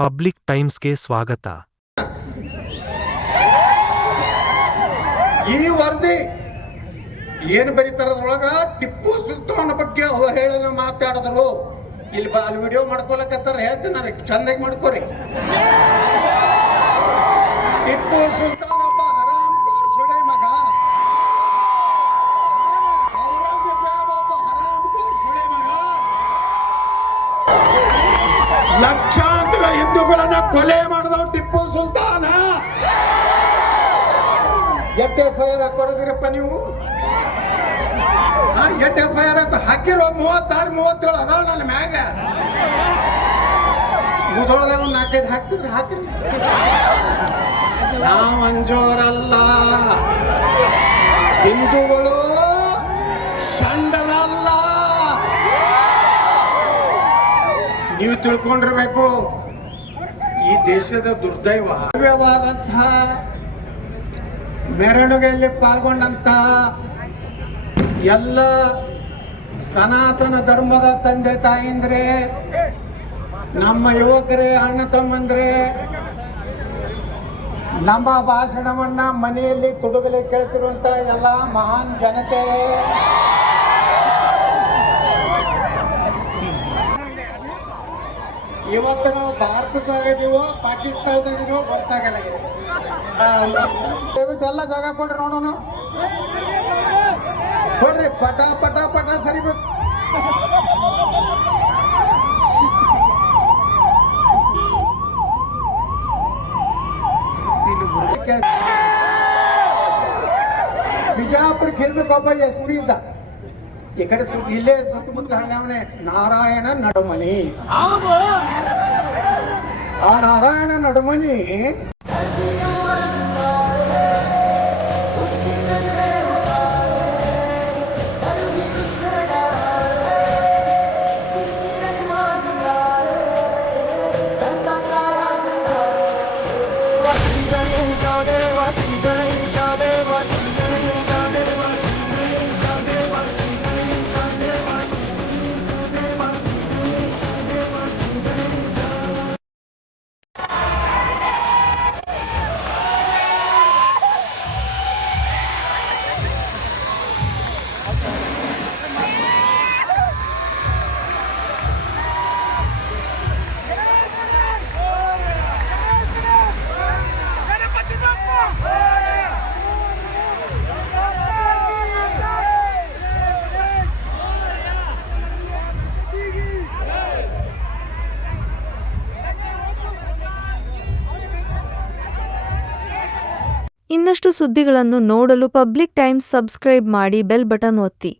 Public ಟೈಮ್ಸ್ಗೆ ಸ್ವಾಗತ. ಈ ವರದಿ ಏನು ಬರೀತಾರದ್ರೊಳಗ ಟಿಪ್ಪು ಸುಲ್ತಾನ್ ಬಗ್ಗೆ ಅವಹೇಳನ ಮಾತಾಡಿದ್ರು. ಇಲ್ಲಿ ಅಲ್ಲಿ ವಿಡಿಯೋ ಮಾಡ್ಕೊಳಕತ್ತಾರ, ಹೇಳ್ತೀನಿ ನಾನು ಚಂದಾಗಿ ಮಾಡ್ಕೋರಿ. ಟಿಪ್ಪು ಸುಲ್ತಾನ್ ಒಬ್ಬ ಹರಾಮ್ ಕೋರ್ ಸುಳೆ ಮಗ, ಔರಂಗಜೇಬ ಒಬ್ಬ ಹರಾಮ್ ಕೋರ್ ಸುಳೆ ಮಗ, ಲಕ್ಷಾಂತರ ಹಿಂದೂಗಳನ್ನ ಕೊಲೆ ಮಾಡಿದವ್ ಟಿಪ್ಪು ಸುಲ್ತಾನ. ಎಷ್ಟು FIR ಹಾಕೋದಿರಪ್ಪ ನೀವು? ಎಷ್ಟು FIR ಹಾಕಿರೋ 36-37 ಅದಾವ ನನ್ನ ಮ್ಯಾಗ. ಮುದೋಳದಾಗ ಒಂದು 4-5 ಹಾಕ್ತಿದ್ರೆ ಹಾಕಿರಿ. ನಾವು ಅಂಜೋರಲ್ಲ, ಹಿಂದೂಗಳು ಷಂಡರಲ್ಲ. ನೀವು ತಿಳ್ಕೊಂಡಿರ್ಬೇಕು, ಈ ದೇಶದ ದುರ್ದೈವ ಭವ್ಯವಾದಂತಹ ಮೆರವಣಿಗೆಯಲ್ಲಿ ಪಾಲ್ಗೊಂಡಂತ ಎಲ್ಲ ಸನಾತನ ಧರ್ಮದ ತಂದೆ ತಾಯಿಂದ್ರೆ, ನಮ್ಮ ಯುವಕರೇ, ಅಣ್ಣ ತಮ್ಮಂದ್ರೆ, ನಮ್ಮ ಭಾಷಣವನ್ನ ಮನೆಯಲ್ಲಿ ತುಡುಗಲಿ ಕೇಳ್ತಿರುವಂತ ಎಲ್ಲ ಮಹಾನ್ ಜನತೆ, ಇವತ್ತು ನಾವು ಭಾರತದಾಗಿದೀವೋ ಪಾಕಿಸ್ತಾನದಾಗಿದೀವೋ ಗೊತ್ತಾಗಲ್ಲ. ದಯವಿಟ್ಟು ಎಲ್ಲ ಜಾಗ ಕೊಡ್ರಿ, ನೋಡೋಣ ಕೊಡ್ರಿ. ಪಟ ಪಟ ಪಟ ಸರಿಬೇಕು. ಬಿಜಾಪುರಕ್ಕೆ ಇರ್ಬೇಕೊಬ್ಬ SP ಇದ್ದ. ಈ ಕಡೆ ಇಲ್ಲೇ ಸುತ್ತಮುತ್ತ ಹಳ್ಳಿ ನಾರಾಯಣ ನಡುಮನಿ. ಆ ನಾರಾಯಣ ನಡುಮನಿ ಇನ್ನಷ್ಟು ಸುದ್ದಿಗಳನ್ನು ನೋಡಲು ಪಬ್ಲಿಕ್ ಟೈಮ್ಸ್ ಸಬ್ಸ್ಕ್ರೈಬ್ ಮಾಡಿ, ಬೆಲ್ ಬಟನ್ ಒತ್ತಿ.